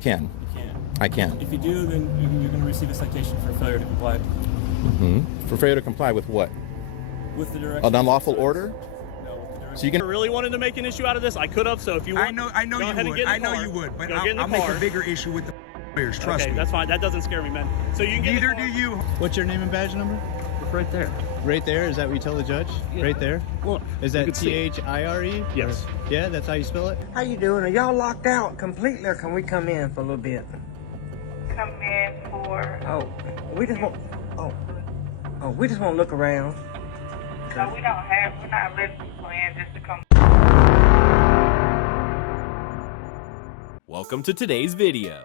Can. You can. I can. If you do, then you're going to receive a citation for failure to comply. For failure to comply with what? With the direction. An unlawful order? No, with the direction. So you can. I really wanted to make an issue out of this. I could have. So if you want, I know go ahead you and would. get in the I know car. you would, but Go get in the I'll make car. a bigger issue with the lawyers. Trust Okay, me. that's fine. That doesn't scare me, man. So you can get in the Neither car. do you. What's your name and badge number? It's right there. Right there? Is that what you tell the judge? Yeah. Right there? Look. Is you that can see. Thire? Yes. Yeah, that's how you spell it? How you doing? Are y'all locked out completely, or can we come in for a little bit? Come in for. Oh, we just want. We just want to look around. No, we're not letting people in just to come. Welcome to today's video.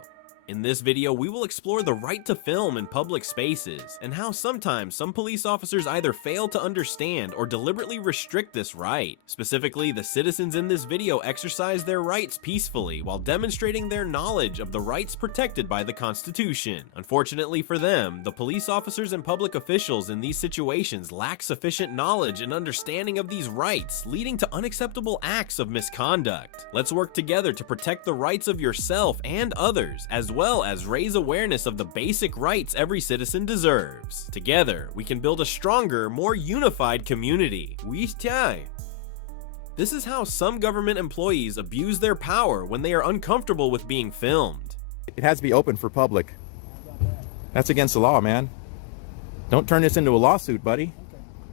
In this video, we will explore the right to film in public spaces, and how sometimes some police officers either fail to understand or deliberately restrict this right. Specifically, the citizens in this video exercise their rights peacefully while demonstrating their knowledge of the rights protected by the Constitution. Unfortunately for them, the police officers and public officials in these situations lack sufficient knowledge and understanding of these rights, leading to unacceptable acts of misconduct. Let's work together to protect the rights of yourself and others, as well as raise awareness of the basic rights every citizen deserves. Together, we can build a stronger, more unified community. This is how some government employees abuse their power when they are uncomfortable with being filmed. It has to be open for public. That's against the law, man. Don't turn this into a lawsuit, buddy.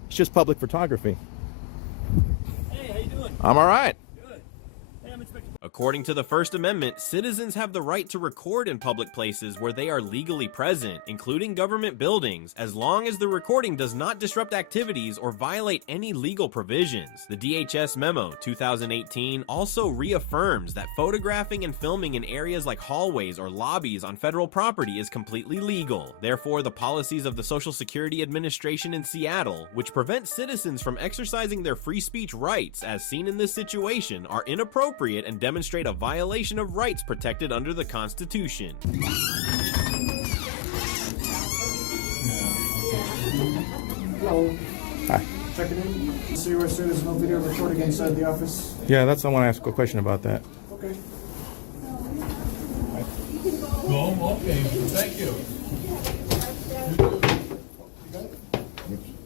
It's just public photography. Hey, how you doing? I'm all right. Good. Hey, I'm Inspector. According to the First Amendment, citizens have the right to record in public places where they are legally present, including government buildings, as long as the recording does not disrupt activities or violate any legal provisions. The DHS Memo 2018 also reaffirms that photographing and filming in areas like hallways or lobbies on federal property is completely legal. Therefore, the policies of the Social Security Administration in Seattle, which prevent citizens from exercising their free speech rights as seen in this situation, are inappropriate and demonstrate a violation of rights protected under the Constitution. Hello. Hi. Check it in. See where it said there's no video recording inside the office. Yeah, I want to ask a question about that. Okay. Oh, okay. Thank you.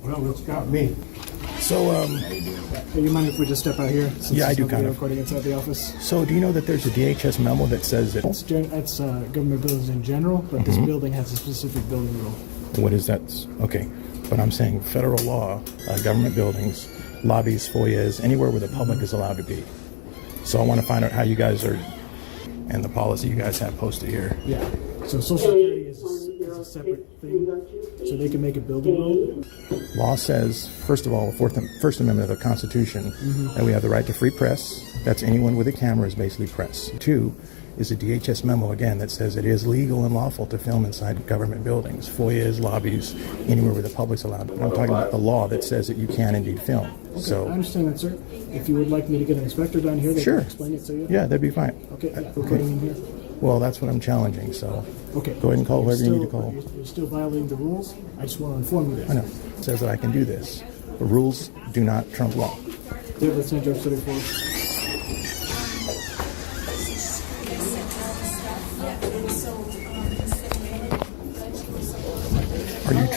Well, it's got me. So, do you mind if we just step out here? Since Yeah, I there's do no kind video of. recording inside the office. So, do you know that there's a DHS memo that says that? It's government buildings in general, but this building has a specific building rule. What is that? Okay, but I'm saying federal law, government buildings, lobbies, foyers, anywhere where the public is allowed to be. So I want to find out how you guys are, and the policy you guys have posted here. Yeah. So Social Security is a separate thing, so they can make a building rule. Law says, first of all, First Amendment of the Constitution, that we have the right to free press. That's anyone with a camera is basically press. 2 is a DHS memo, again, that says it is legal and lawful to film inside government buildings, foyers, lobbies, anywhere where the public's allowed. I'm talking about the law that says that you can indeed film. Okay, So, I understand that, sir. If you would like me to get an inspector down here, they Sure. can explain it to you. yeah, that'd be fine. Okay, yeah, we're putting him here. Well, that's what I'm challenging, so Okay. go ahead and call whoever you need to Still- call. You're still violating the rules. I just want to inform you that. I know, it says that I can do this. The rules do not trump law. David St. George 34.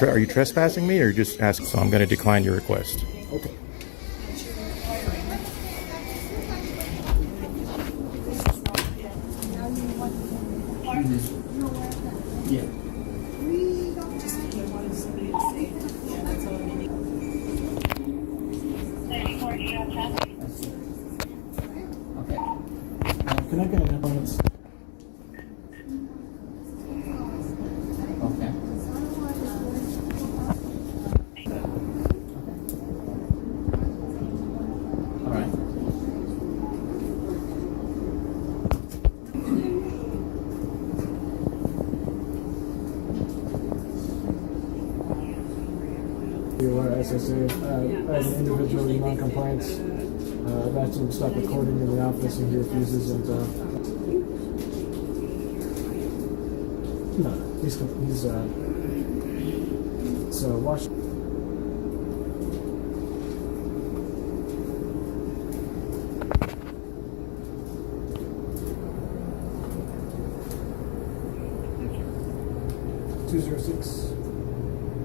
Are you trespassing me or just asking? So I'm going to decline your request. Okay. Yeah. Can I get an ambulance? Okay. All right. You are, as I say, as an individual in non-compliance, I've asked him to stop recording in the office and he refuses, and no, he's so watch. 206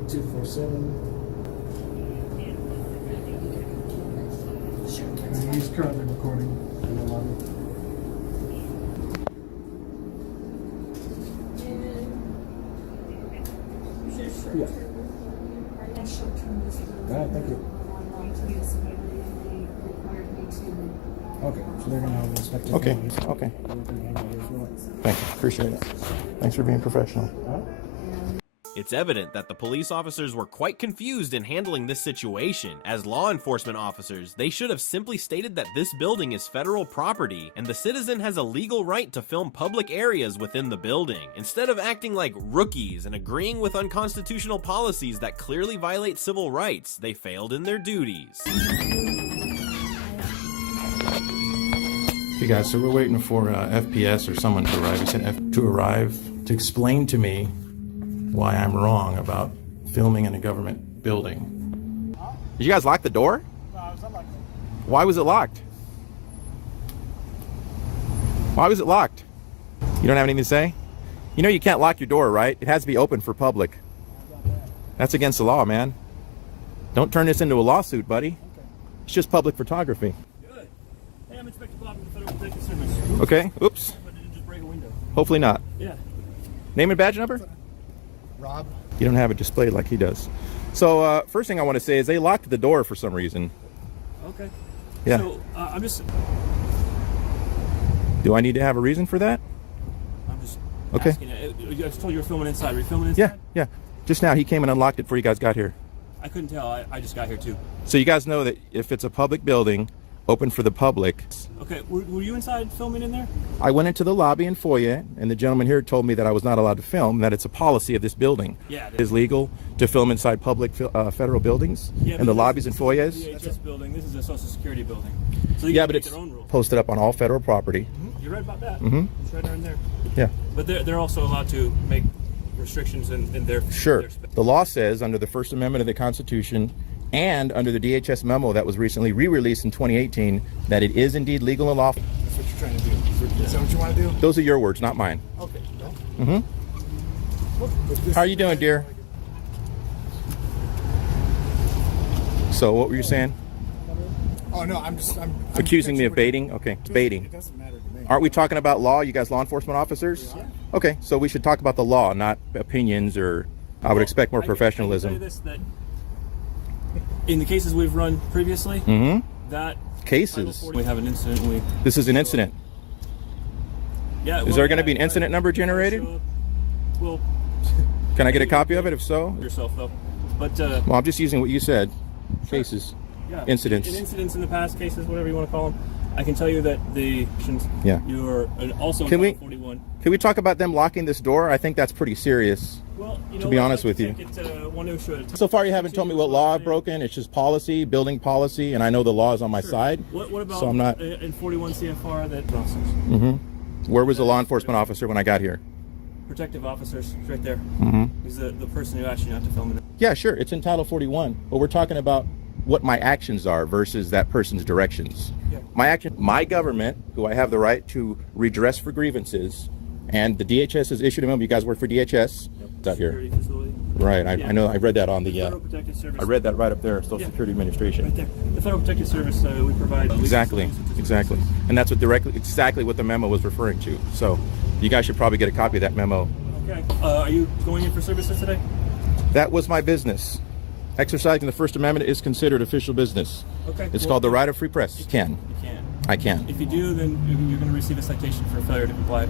247. He's currently recording in the lobby. Yeah. All right, thank you. Okay, so they're going to have an inspector. Okay, okay. Thank you, appreciate it. Thanks for being professional. It's evident that the police officers were quite confused in handling this situation. As law enforcement officers, they should have simply stated that this building is federal property and the citizen has a legal right to film public areas within the building, instead of acting like rookies and agreeing with unconstitutional policies that clearly violate civil rights. They failed in their duties. Hey guys, so we're waiting for FPS or someone to arrive. He said to arrive to explain to me why I'm wrong about filming in a government building. Did you guys lock the door? No, it was unlocked. Why was it locked? Why was it locked? You don't have anything to say? You know you can't lock your door, right? It has to be open for public. That's against the law, man. Don't turn this into a lawsuit, buddy. Okay. It's just public photography. Good. Hey, I'm Inspector Bob with the Federal Protective Service. Okay, oops. But did you just break a window? Hopefully not. Yeah. Name and badge number? Rob. You don't have it displayed like he does. So first thing I want to say is they locked the door for some reason. Okay. Yeah. So, I'm just Do I need to have a reason for that? Okay. asking. You guys told you were filming inside. Were you filming inside? Yeah. Just now he came and unlocked it before you guys got here. I couldn't tell. I just got here too. So you guys know that if it's a public building, open for the public. Okay. Were you inside filming in there? I went into the lobby and foyer, and the gentleman here told me that I was not allowed to film, that it's a policy of this building. Yeah. It is legal to film inside public federal buildings, Yeah, and the but lobbies and foyers. DHS building. This is a Social Security building. So they Yeah, can but make it's their own rules. posted up on all federal property. You're right about that. Mhm. It's right in there. Yeah. But they're also allowed to make restrictions in their Sure. their space. The law says under the First Amendment of the Constitution and under the DHS memo that was recently re-released in 2018 that it is indeed legal and lawful. That's what you're trying to do. Is that what you want to do? Those are your words, not mine. Okay. How are you doing, dear? So what were you saying? Oh no, I'm Accusing me of baiting? Okay, baiting. It doesn't matter to me. Aren't we talking about law? You guys law enforcement officers? Okay, so we should talk about the law, not opinions, or I would expect more I can professionalism. tell you this, that in the cases we've run previously, Mm-hmm. that Cases. Title 40, we have an incident. This is an incident. Yeah. Is there going to be an incident number generated? Well, Can I get a copy of it if so? yourself though, but Well, I'm just using what you said. Cases. yeah, Incidents. in incidents in the past, cases, whatever you want to call them. I can tell you that the Yeah. you're also Can in we- Title 41. Can we talk about them locking this door? I think that's pretty serious. Well, you To know be what, honest I'd like with to you. take it, one issue at a time. So far, you haven't told me what law I've broken. It's just policy, building policy, and I know the law is on my side. What about So I'm not. in 41 CFR that officers, Mm-hmm. Where was the law enforcement officer when I got here? protective officers, it's right there. Mm-hmm. He's the person who asked you not to film it. Yeah, sure. It's in Title 41, but we're talking about what my actions are versus that person's directions. Yeah. My government, who I have the right to redress for grievances, and the DHS has issued a memo. You guys work for DHS? It's out here. Security facility. Right. I Yeah. know. I read that on the. Federal Protective Service. I read that right up there. Social Yeah. Security Administration. Right there. The Federal Protective Service, we provide. Exactly. Exactly. And that's exactly what the memo was referring to. So, you guys should probably get a copy of that memo. Okay. Are you going in for services today? That was my business. Exercising the First Amendment is considered official business. Okay. It's well, called the right of free press. You can. You can. I can. If you do, then you're going to receive a citation for failure to comply.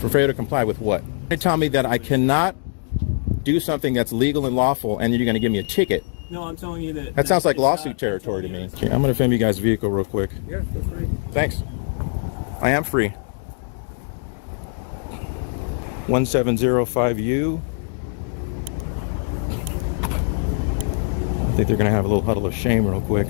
For failure to comply with what? They tell me that I cannot do something that's legal and lawful, and then you're going to give me a ticket. No, I'm telling you that. That sounds like it's lawsuit not- territory to me. Okay, I'm going to film you guys' vehicle real quick. Yeah, feel free. Thanks. I am free. 1705U. I think they're going to have a little huddle of shame real quick.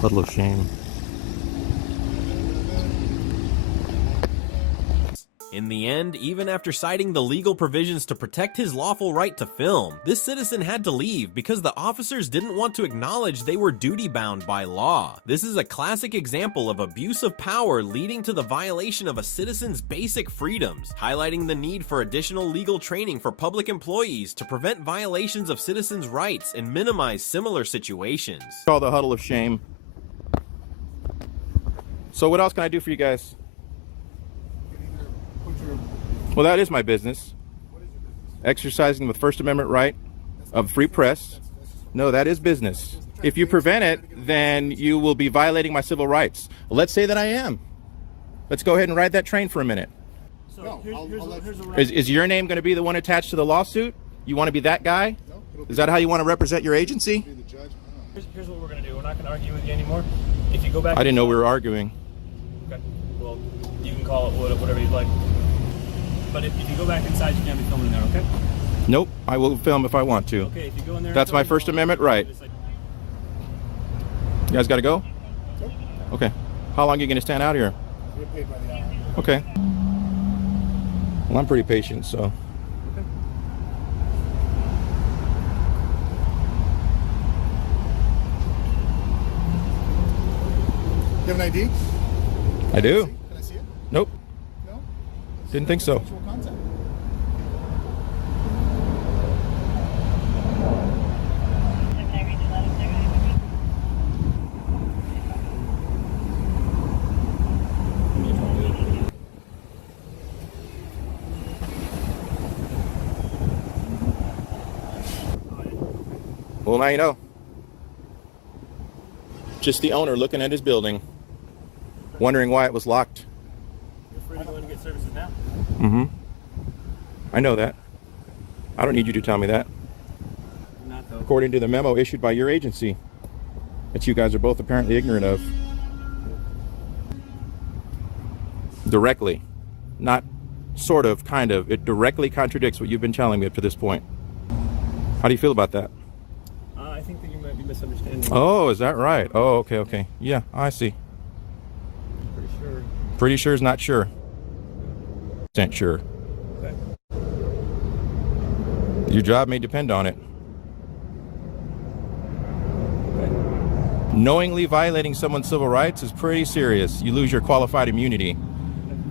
Huddle of shame. In the end, even after citing the legal provisions to protect his lawful right to film, this citizen had to leave because the officers didn't want to acknowledge they were duty-bound by law. This is a classic example of abuse of power leading to the violation of a citizen's basic freedoms, highlighting the need for additional legal training for public employees to prevent violations of citizens' rights and minimize similar situations. Call the huddle of shame. So what else can I do for you guys? Well, that is my business. Exercising the First Amendment right of free press. No, that is business. If you prevent it, then you will be violating my civil rights. Let's say that I am. Let's go ahead and ride that train for a minute. So here's a Is your name going to be the one attached to the lawsuit? You want to be that guy? Is that how you want to represent your agency? Here's what we're going to do. We're not going to argue with you anymore. If you go back... I didn't know we were arguing. Okay. Well, you can call it whatever you'd like. But if you go back inside, you can't be filming there, okay? Nope, I will film if I want to. Okay, if you go in there... That's my First Amendment right. You guys got to go? Okay. How long are you going to stand out here? We're paid by the hour. Okay. Well, I'm pretty patient, so... You have an ID? I do. Can I see it? Nope. No? Didn't think so. Mutual contact. Well, now you know. Just the owner looking at his building, wondering why it was locked. You're free to go in and get services now. Mm-hmm. I know that. I don't need you to tell me that. Not though. According to the memo issued by your agency, that you guys are both apparently ignorant of. Directly. Not sort of, kind of. It directly contradicts what you've been telling me up to this point. How do you feel about that? I think that you might be misunderstanding. Oh, is that right? Oh, okay, okay. Yeah, I see. Pretty sure. Pretty sure is not sure. % sure. Okay. Your job may depend on it. Okay. Knowingly violating someone's civil rights is pretty serious. You lose your qualified immunity.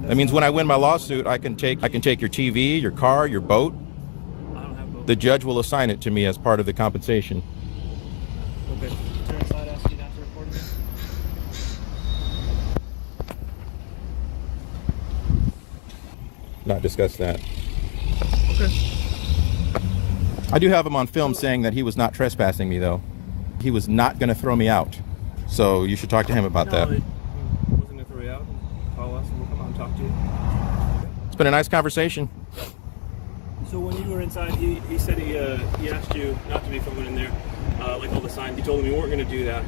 That means when I win my lawsuit, I can take your TV, your car, your boat. I don't have both. The judge will assign it to me as part of the compensation. Okay. Turn aside, ask you not to report again. Not discuss that. Okay. I do have him on film saying that he was not trespassing me, though. He was not going to throw me out. So you should talk to him about that. He wasn't going to throw you out. Call us and we'll come out and talk to you. It's been a nice conversation. So when you were inside, he said he asked you not to be filming in there, like all the signs. You told him you weren't going to do that.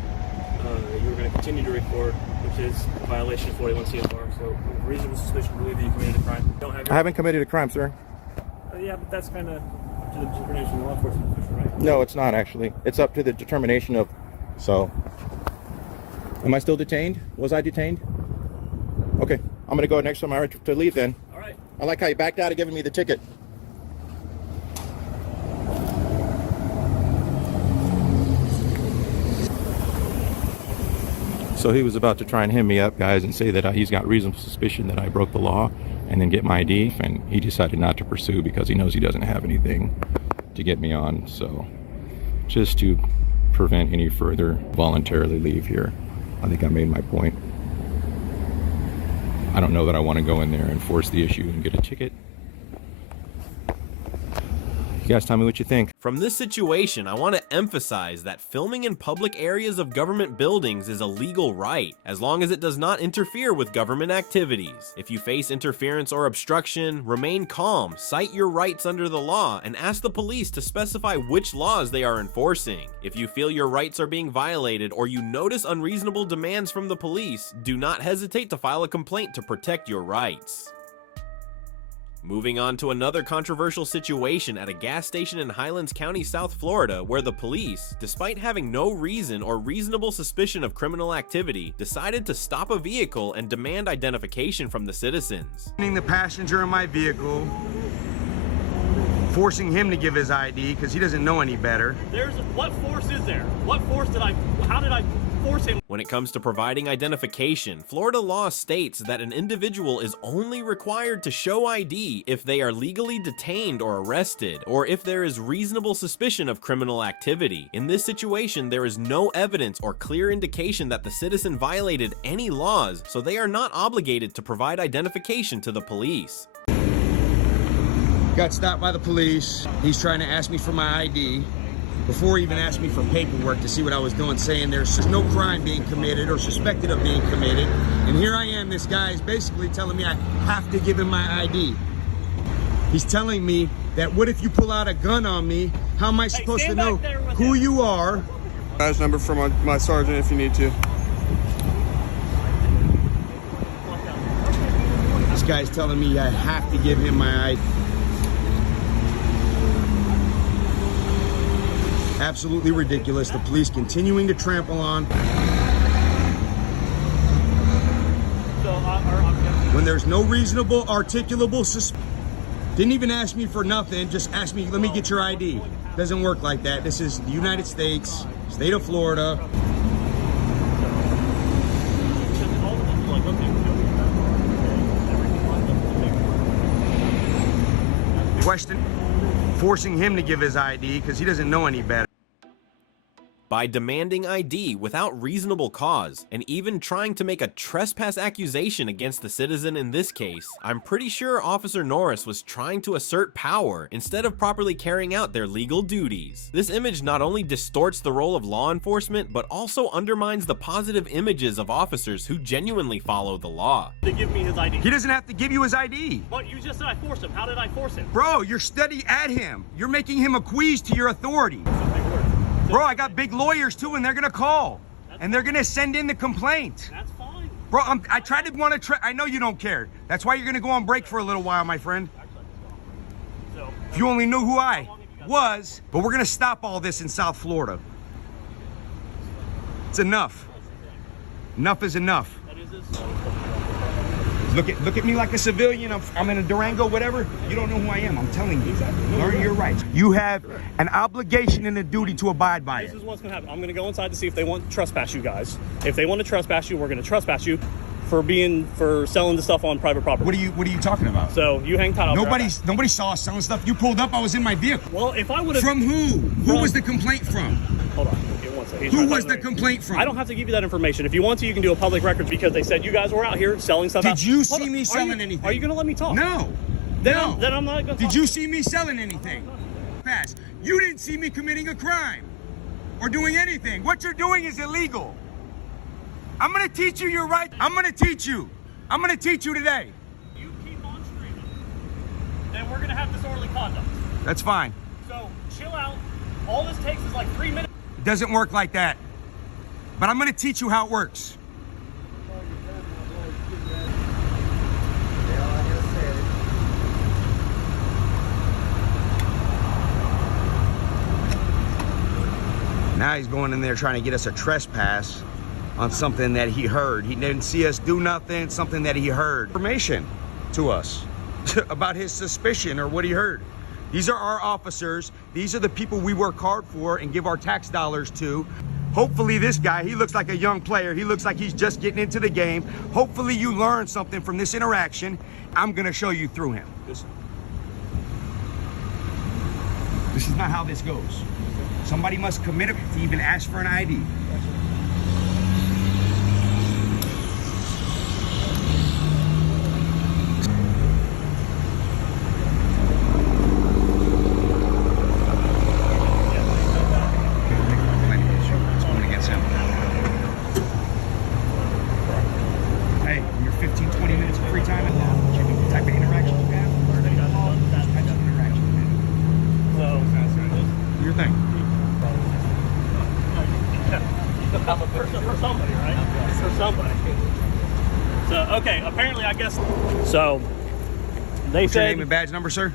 You were going to continue to record, which is a violation of 41 CFR. So reasonable suspicion to believe that you committed a crime. You don't have your... I haven't committed a crime, sir. Yeah, but that's kind of up to the determination of the law enforcement official, right? No, it's not, actually. It's up to the determination of... So... Am I still detained? Was I detained? Okay. I'm going to go next time I to leave then. All right. I like how you backed out of giving me the ticket. So he was about to try and hem me up, guys, and say that he's got reasonable suspicion that I broke the law and then get my ID, and he decided not to pursue because he knows he doesn't have anything to get me on. So just to prevent any further voluntarily leave here, I think I made my point. I don't know that I want to go in there and force the issue and get a ticket. You guys tell me what you think. From this situation, I want to emphasize that filming in public areas of government buildings is a legal right, as long as it does not interfere with government activities. If you face interference or obstruction, remain calm, cite your rights under the law, and ask the police to specify which laws they are enforcing. If you feel your rights are being violated or you notice unreasonable demands from the police, do not hesitate to file a complaint to protect your rights. Moving on to another controversial situation at a gas station in Highlands County, South Florida, where the police, despite having no reason or reasonable suspicion of criminal activity, decided to stop a vehicle and demand identification from the citizens. The passenger in my vehicle, forcing him to give his ID because he doesn't know any better. What force is there? What force how did I force him? When it comes to providing identification, Florida law states that an individual is only required to show ID if they are legally detained or arrested, or if there is reasonable suspicion of criminal activity. In this situation, there is no evidence or clear indication that the citizen violated any laws, so they are not obligated to provide identification to the police. Got stopped by the police. He's trying to ask me for my ID before he even asked me for paperwork to see what I was doing, saying there's no crime being committed or suspected of being committed. And here I am, this guy is basically telling me I have to give him my ID. He's telling me that what if you pull out a gun on me? How am I supposed to know who you are? Badge number for my sergeant if you need to. This guy's telling me I have to give him my ID. Absolutely ridiculous. The police continuing to trample on. When there's no reasonable, articulable suspicion. Didn't even ask me for nothing, just asked me, let me get your ID. Doesn't work like that. This is the United States, state of Florida. Question, forcing him to give his ID because he doesn't know any better. By demanding ID without reasonable cause, and even trying to make a trespass accusation against the citizen in this case, I'm pretty sure Officer Norris was trying to assert power instead of properly carrying out their legal duties. This image not only distorts the role of law enforcement, but also undermines the positive images of officers who genuinely follow the law. To give me his ID. He doesn't have to give you his ID. But you just said I forced him. How did I force him? Bro, you're steady at him. You're making him acquiesce to your authority. Bro, I got big lawyers too, and they're gonna call. And they're gonna send in the complaint. That's fine. Bro, I tried to I know you don't care. That's why you're gonna go on break for a little while, my friend. If you only knew who I was. But we're gonna stop all this in South Florida. It's enough. Enough is enough. Look at me like a civilian. I'm in a Durango, whatever. You don't know who I am. I'm telling you. Learn your rights. You have an obligation and a duty to abide by it. This is what's going to happen. I'm going to go inside to see if they want to trespass you guys. If they want to trespass you, we're going to trespass you for selling the stuff on private property. What are you talking about? So you hang tight. Nobody saw us selling stuff. You pulled up. I was in my vehicle. Well, if I would have. From who? Who was the complaint from? Hold on. Give me one second. Who was the complaint from? I don't have to give you that information. If you want to, you can do a public record because they said you guys were out here selling stuff. Did you see me selling anything? Are you going to let me talk? No. Then I'm not going to. Did you see me selling anything? Pass. You didn't see me committing a crime or doing anything. What you're doing is illegal. I'm going to teach you your right. I'm going to teach you. I'm going to teach you today. You keep on screaming, then we're going to have disorderly conduct. That's fine. So chill out. All this takes is like 3 minutes. It doesn't work like that. But I'm going to teach you how it works. Now he's going in there trying to get us a trespass on something that he heard. He didn't see us do nothing, something that he heard. Information to us about his suspicion or what he heard. These are our officers. These are the people we work hard for and give our tax dollars to. Hopefully this guy, he looks like a young player. He looks like he's just getting into the game. Hopefully you learn something from this interaction. I'm gonna show you through him. This is not how this goes. Somebody must commit it to even ask for an ID. Hey, in your 15, 20 minutes of free time, what type of interaction you have? Your thing. For somebody, right? For somebody. So, okay, apparently, I guess. So, They What's your said name and badge number, sir?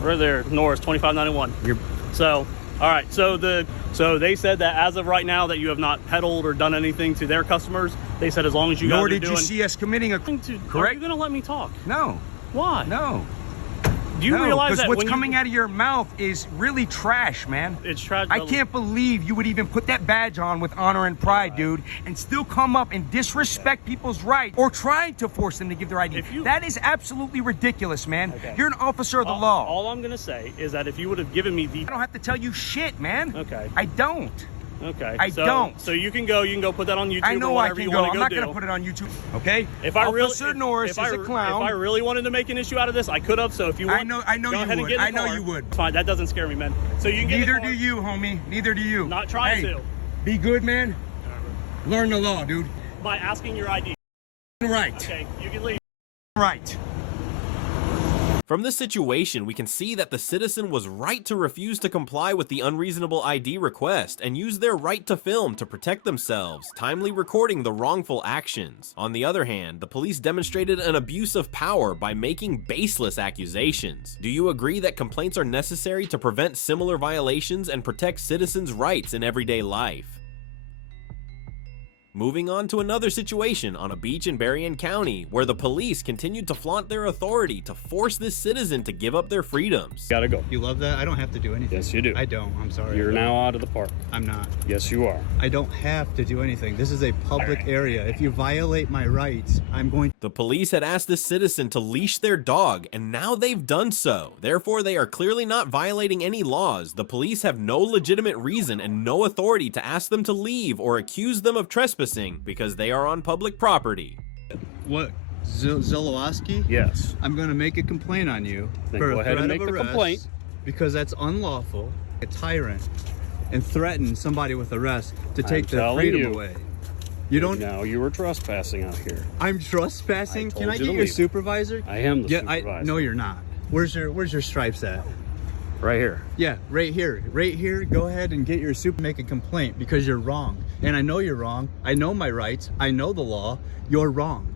right there, Norris 2591. You're So, all right. So they said that as of right now that you have not peddled or done anything to their customers. They said as long as you Nor guys are did doing. you see us committing a Are you correct? gonna let me talk? No. Why? No. Do you realize because that what's when coming out of your mouth is really trash, man. It's trash. I can't believe you would even put that badge on with honor and pride, dude, and still come up and disrespect people's rights or trying to force them to give their ID. That is absolutely ridiculous, man. Okay. You're an officer of the law. All I'm gonna say is that if you would have given me the, I don't have to tell you shit, man. Okay. I don't. Okay. I don't. So you can go put that on YouTube. I know or I whatever can you go. want I'm to not do. going to put it on YouTube. Okay. If I really, Officer Norris is a clown. If I really wanted to make an issue out of this, I could have. So if you want, I know go you ahead and would. get in the I know car. you would. Fine. That doesn't scare me, man. So you can get in the Neither car. do you, homie. Neither do you. Not trying Hey, to. Be good, man. Learn the law, dude. By asking your ID. Right. Okay. You can leave. Right. From this situation, we can see that the citizen was right to refuse to comply with the unreasonable ID request and use their right to film to protect themselves, timely recording the wrongful actions. On the other hand, the police demonstrated an abuse of power by making baseless accusations. Do you agree that complaints are necessary to prevent similar violations and protect citizens' rights in everyday life? Moving on to another situation on a beach in Berrien County, where the police continued to flaunt their authority to force this citizen to give up their freedoms. Gotta go. You love that? I don't have to do anything. Yes, you do. I don't. I'm sorry. You're now out of the park. I'm not. Yes, you are. I don't have to do anything. This is a public area. If you violate my rights, I'm going. The police had asked this citizen to leash their dog, and now they've done so. Therefore, they are clearly not violating any laws. The police have no legitimate reason and no authority to ask them to leave or accuse them of trespassing because they are on public property. What? Zilowski? Yes. I'm going to make a complaint on you for go a ahead threat and make of the arrest complaint. because that's unlawful. A tyrant and threaten somebody with arrest to take their telling freedom you. away. You don't. Now you were trespassing out here. I'm trespassing. Can I you get to your leave. supervisor? I am the supervisor. No, you're not. Where's your stripes at? Right here. Yeah, right here. Right here. Go ahead and get your make a complaint because you're wrong. And I know you're wrong. I know my rights. I know the law. You're wrong.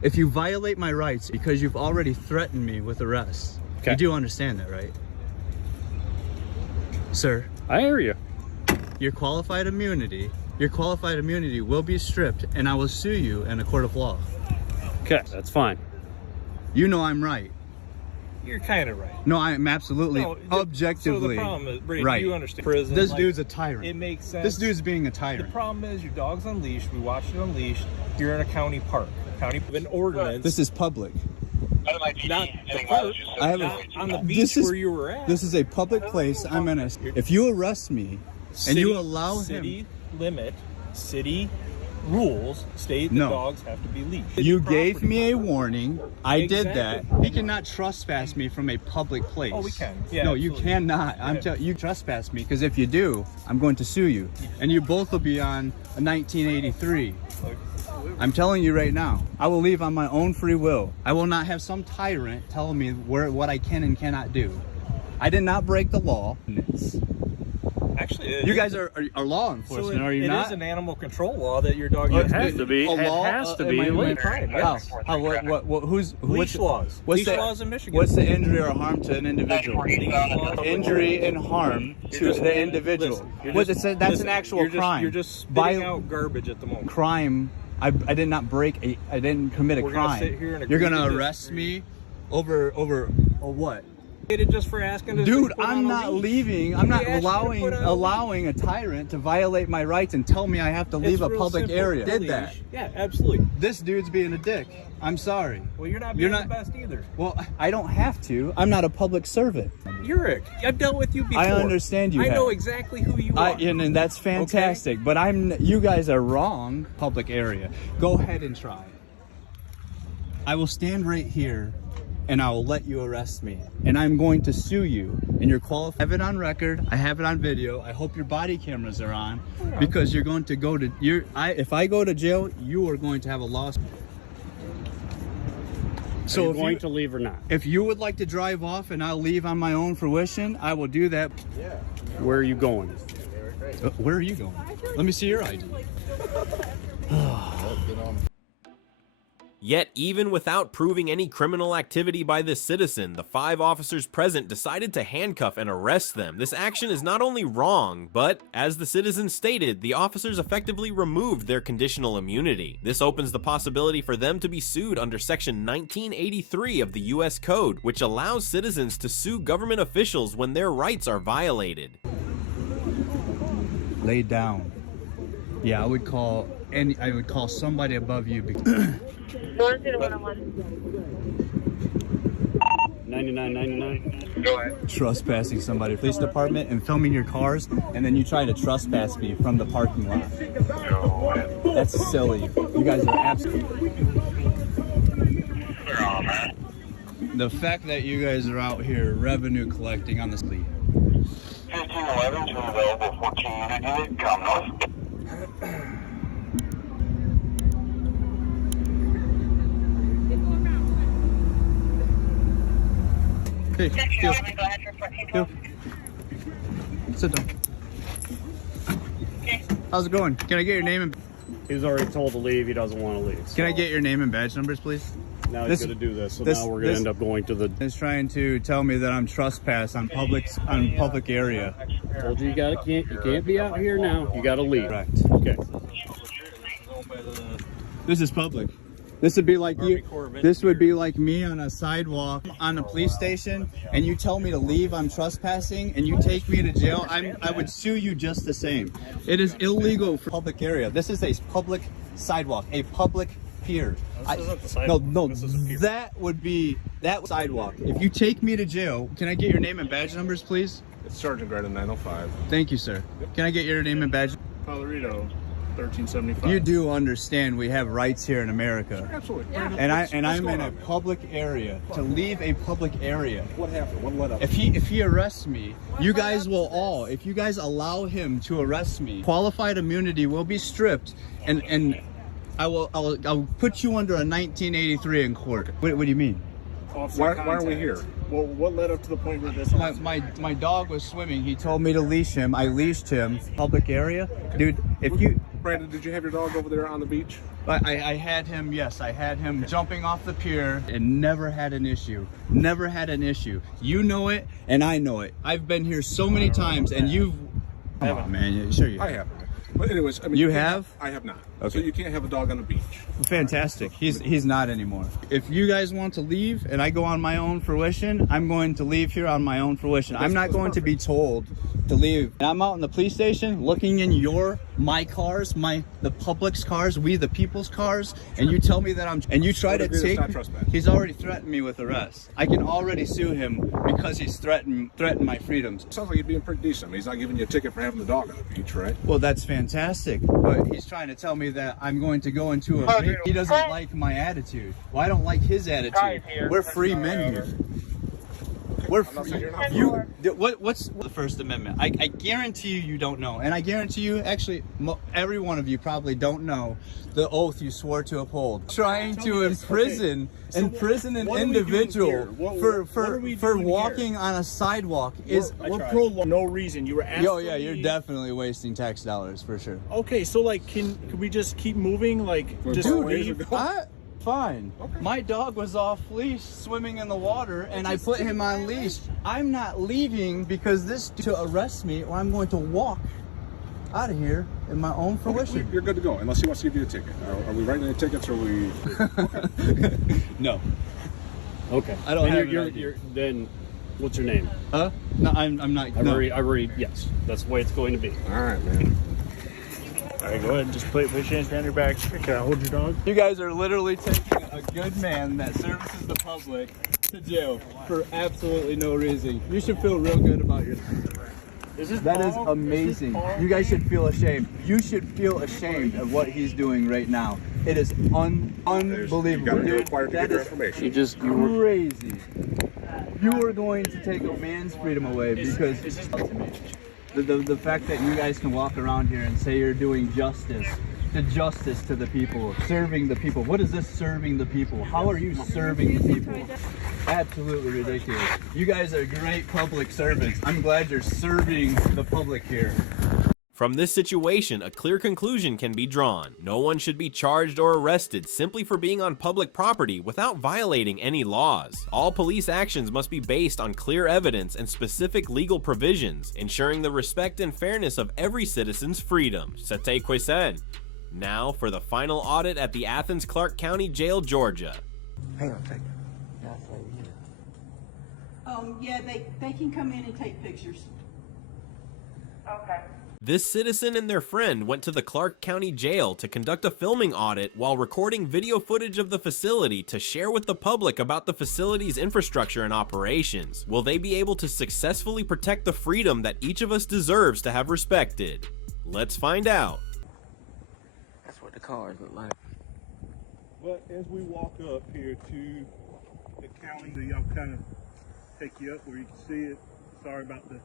If you violate my rights because you've already threatened me with arrest, you do understand that, right? Sir. I hear you. Your qualified immunity will be stripped and I will sue you in a court of law. Okay, that's fine. You know I'm right. You're kind of right. No, I'm absolutely, objectively so the problem is, Brady, right. you understand prison. This like, dude's a tyrant. It makes sense. This dude's being a tyrant. The problem is your dog's unleashed. We watched it unleashed. You're in a county park. County an ordinance. This is public. Not the park. I have not on the beach where you were at. This is a public place. I'm gonna. If you arrest me and you allow city limit, city rules state that dogs have to be leashed. You gave me a warning. I did that. Exactly. He cannot trespass me from a public place. Oh, we can. Yeah, no, absolutely. you cannot. I'm telling you, trespass me because if you do, I'm going to sue you, and you both will be on a 1983. I'm telling you right now, I will leave on my own free will. I will not have some tyrant telling me what I can and cannot do. I did not break the law. Actually, you guys are law enforcement, are you not? It is an animal control law that your dog. It has to be. A law? It has to be. How? Who's leash laws? Leash laws in Michigan. What's the injury or harm to an individual? Injury and harm to the individual. That's an actual crime. You're just spitting out garbage at the moment. Crime. I did not break. I didn't commit a crime. Sit here and You're gonna agree to arrest me over what? Just for asking to Dude, put on I'm a not leash. leaving. I'm not They asked you to put on a allowing a tyrant to violate my rights and tell me I have to leave a real public simple. area. A Did that? leash. Yeah, absolutely. This dude's being a dick. I'm sorry. Well, you're not being the best either. Well, I don't have to. I'm not a public servant. I've dealt with you before. I understand you. I know exactly who you are. And that's fantastic. Okay? But you guys are wrong. Public area. Go ahead and try. I will stand right here and I will let you arrest me. And I'm going to sue you. And you're qualified. I have it on record. I have it on video. I hope your body cameras are on because you're going to go to if I go to jail, you are going to have a lawsuit. So are you going to leave or not? If you would like to drive off and I'll leave on my own fruition, I will do that. Yeah. Where are you going? Where are you going? Let me see your ID. Yet, even without proving any criminal activity by this citizen, the 5 officers present decided to handcuff and arrest them. This action is not only wrong, but, as the citizen stated, the officers effectively removed their conditional immunity. This opens the possibility for them to be sued under Section 1983 of the U.S. Code, which allows citizens to sue government officials when their rights are violated. Lay down. Yeah, I would call somebody above you. 99.99. Go ahead. Trespassing somebody, police department, and filming your cars, and then you try to trespass me from the parking lot. That's silly. You guys are absolutely. The fact that you guys are out here revenue collecting on this lead. 1511 to available 14 unit, come north. Hey, sit down. How's it going? Can I get your name and... He was already told to leave. He doesn't want to leave. So. Can I get your name and badge numbers, please? Now he's going to do this, so now we're going to end up going to the... He's trying to tell me that I'm trespass on public area. Told you you can't be out here now. You got to leave. Correct. Okay. This is public. This would be like you. This would be like me on a sidewalk on a police station, and you tell me to leave. I'm trespassing, and you take me to jail. I would sue you just the same. It is illegal for public area. This is a public sidewalk, a public pier. No, that would be that sidewalk. If you take me to jail, can I get your name and badge numbers, please? It's Sergeant Greta 905. Thank you, sir. Can I get your name and badge? Colorado 1375. You do understand we have rights here in America. Absolutely. Yeah. And I'm in a public area. To leave a public area. What happened? What led up? If he arrests me, you guys will all, if you guys allow him to arrest me, qualified immunity will be stripped, and I'll put you under a 1983 in court. What do you mean? Why are we here? Well, what led up to the point where this? My dog was swimming. He told me to leash him. I leashed him. Public area, dude. If you, Brandon, did you have your dog over there on the beach? I had him. Yes, I had him jumping off the pier and never had an issue. Never had an issue. You know it, and I know it. I've been here so many times, and you've. Come on, man. Sure you. I have. But anyways, I mean, you have? I have not. Okay. So you can't have a dog on the beach. Fantastic. He's not anymore. If you guys want to leave and I go on my own fruition, I'm going to leave here on my own fruition. I'm not going to be told to leave. And I'm out in the police station looking in my cars, the public's cars, we the people's cars, and you tell me that and you try to take, he's already threatened me with arrest. I can already sue him because he's threatened my freedoms. Sounds like you're being pretty decent. I mean, he's not giving you a ticket for having the dog on the beach, right? Well, that's fantastic, but he's trying to tell me that I'm going to go into a he doesn't like my attitude. Well, I don't like his attitude. We're free men here. We're free. What's the First Amendment? I guarantee you don't know, and I guarantee you, actually, every one of you probably don't know the oath you swore to uphold. Trying to imprison an individual for walking on a sidewalk is for no reason. You were asking. Oh yeah, you're definitely wasting tax dollars for sure. Okay, so like, can we just keep moving? Like, just leave? Fine. Okay. My dog was off leash swimming in the water, and I put him on leash. I'm not leaving because to arrest me, or I'm going to walk out of here in my own fruition. Okay, you're good to go, unless he wants to give you a ticket. Are we writing any tickets, or are we? Okay. No. Okay. I don't have then, what's your name? No, I'm not. I already. Yes, that's the way it's going to be. All right, man. All right, go ahead and just put your hands behind your back. Can I hold your dog? You guys are literally taking a good man that services the public to jail for absolutely no reason. You should feel real good about yourself. That is amazing. You guys should feel ashamed. You should feel ashamed of what he's doing right now. It is unbelievable. Dude, that is just crazy. You are going to take a man's freedom away because the fact that you guys can walk around here and say you're doing justice to the people, serving the people. What is this serving the people? How are you serving the people? Absolutely ridiculous. You guys are great public servants. I'm glad you're serving the public here. From this situation, a clear conclusion can be drawn. No one should be charged or arrested simply for being on public property without violating any laws. All police actions must be based on clear evidence and specific legal provisions, ensuring the respect and fairness of every citizen's freedom. C'était Quaisen. Now for the final audit at the Athens Clarke County Jail, Georgia. Hang on a second. Yeah, they can come in and take pictures. Okay. This citizen and their friend went to the Clarke County Jail to conduct a filming audit while recording video footage of the facility to share with the public about the facility's infrastructure and operations. Will they be able to successfully protect the freedom that each of us deserves to have respected? Let's find out. That's what the cars look like. But as we walk up here to the county, I'll kind of take you up where you can see it. Sorry about the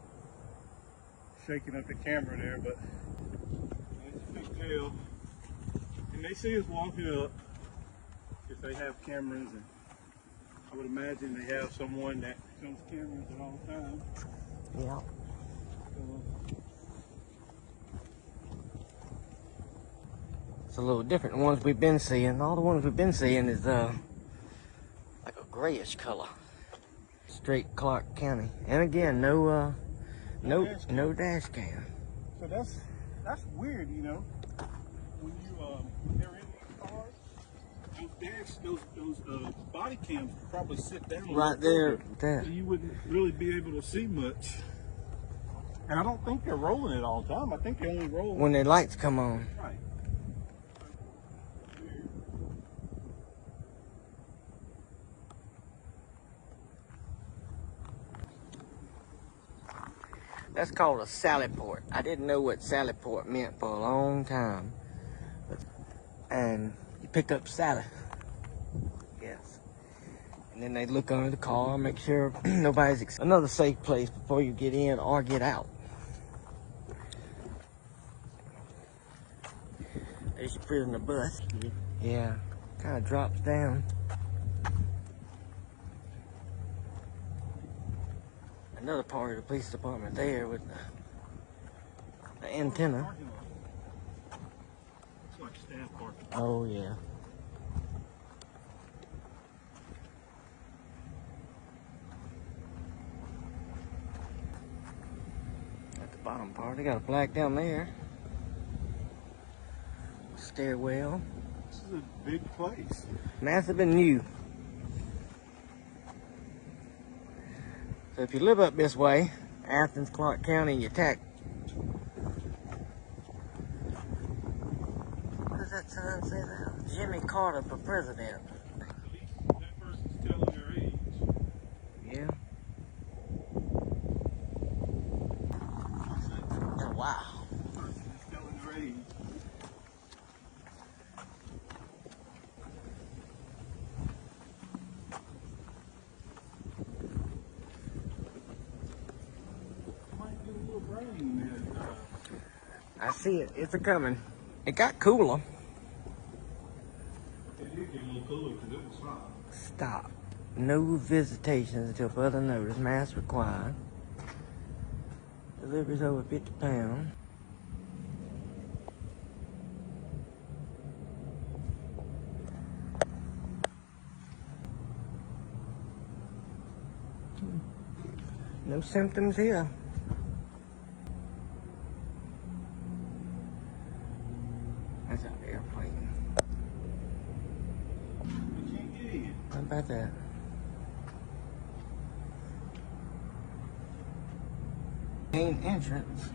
shaking up the camera there, but it's a big jail. And they see us walking up if they have cameras, and I would imagine they have someone that shows cameras at all times. Yeah. It's a little different than the ones we've been seeing. All the ones we've been seeing is like a grayish color. Straight Clarke County. And again, no dash cam. So that's weird, you know. When they're in these cars, those body cams probably sit down Right there. So you wouldn't really be able to see much. And I don't think they're rolling it all the time. I think they only roll when their lights come on. Right. That's called a sally port. I didn't know what sally port meant for a long time. And you pick up Sally. Yes. And then they look under the car, make sure nobody's another safe place before you get in or get out. There's your prisoner bus. Yeah, kind of drops down. Another part of the police department there with the antenna. It's like staff parking. Oh yeah. At the bottom part, they got a black down there. Stairwell. This is a big place. Massive and new. So if you live up this way, Athens, Clarke County, you tack. What does that sign say there? Jimmy Carter for president. That person's telling their age. Yeah. Oh, wow. That person is telling their age. I see it. It's a coming. It got cooler. It did get a little cooler because it was hot. Stop. No visitations until further notice. Mask required. Deliveries over 50 pounds. No symptoms here. That's an airplane. How about that? Main entrance.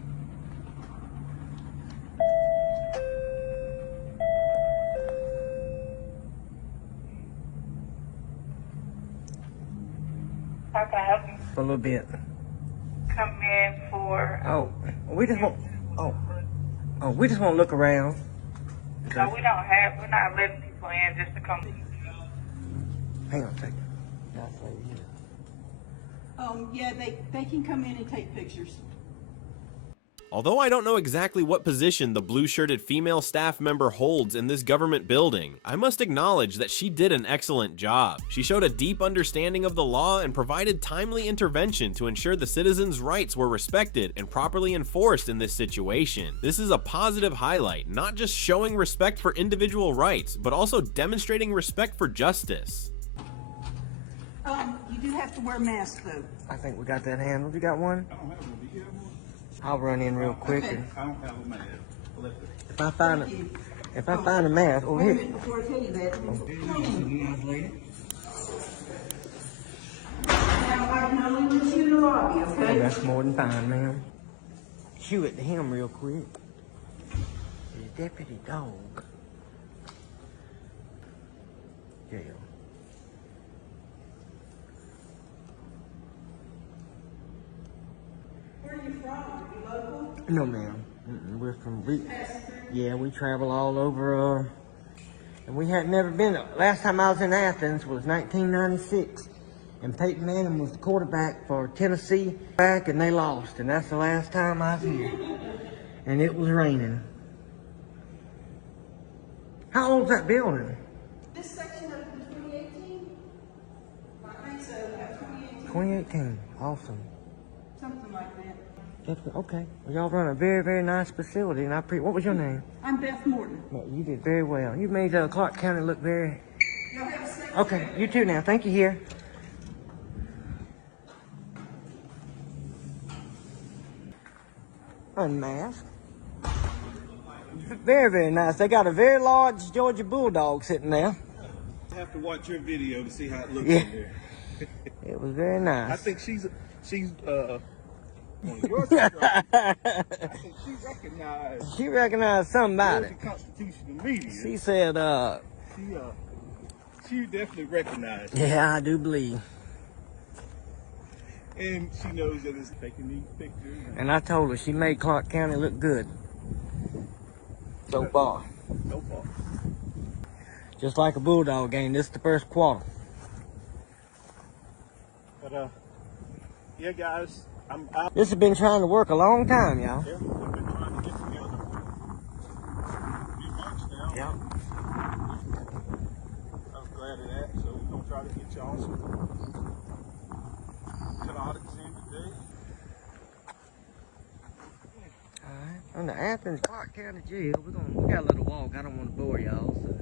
How can I help you? For a little bit. Come in for. Oh, we just want. Oh, we just want to look around. No, we're not letting people in just to come. Hang on a second. Yeah, they can come in and take pictures. Although I don't know exactly what position the blue-shirted female staff member holds in this government building, I must acknowledge that she did an excellent job. She showed a deep understanding of the law and provided timely intervention to ensure the citizens' rights were respected and properly enforced in this situation. This is a positive highlight, not just showing respect for individual rights, but also demonstrating respect for justice. You do have to wear a mask though. I think we got that handled. You got one? I don't have one. Do you have one? I'll run in real quick. Okay. And I don't have a mask. if I find a mask over Wait a here. minute before I tell you that. Now, I can only put you in the lobby, okay? That's more than fine, ma'am. Shoot it to him real quick. The deputy dog. Jail. Where are you from? Are you local? No, ma'am. We're from. We travel all over. And we had never been. Last time I was in Athens was 1996, and Peyton Manning was the quarterback for Tennessee back, and they lost. And that's the last time I was here. And it was raining. How old's that building? This section of 2018? I think so, about 2018. 2018. Awesome. Something like that. Okay. Well, y'all run a very, very nice facility, and what was your name? I'm Beth Morton. Well, you did very well. You made Clark County look very... Y'all have a safe Okay, you too now. Thank you here. Unmasked. Very, very nice. They got a very large Georgia Bulldog sitting there. I have to watch your video to see how it looks Yeah. in there. It was very nice. I think she's one of your subscribers. I think She recognized something about it. the constitutional media. She said, She definitely recognized. yeah, I do believe. And she knows that it's taking these pictures. And I told her she made Clark County look good. So far. So far. Just like a Bulldog game, this is the first quarter. But yeah, guys, I'm out. This has been trying to work a long time, y'all. Yeah, we've been trying to get together a few months now. Yeah. I'm glad of that. So we're gonna try to get y'all some good audits in today. Alright. On the Athens Clark County Jail, we got a little walk. I don't want to bore y'all, so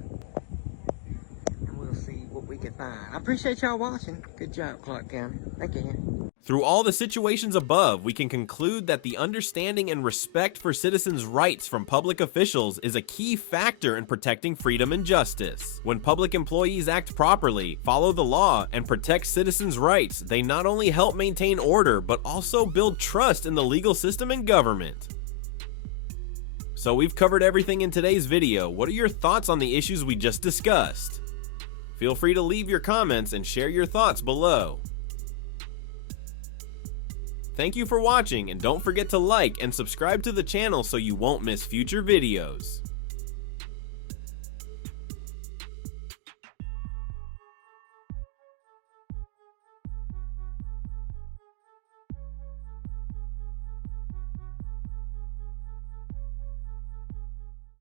and we'll see what we can find. I appreciate y'all watching. Good job, Clark County. Thank you. Through all the situations above, we can conclude that the understanding and respect for citizens' rights from public officials is a key factor in protecting freedom and justice. When public employees act properly, follow the law, and protect citizens' rights, they not only help maintain order, but also build trust in the legal system and government. So we've covered everything in today's video. What are your thoughts on the issues we just discussed? Feel free to leave your comments and share your thoughts below. Thank you for watching, and don't forget to like and subscribe to the channel so you won't miss future videos.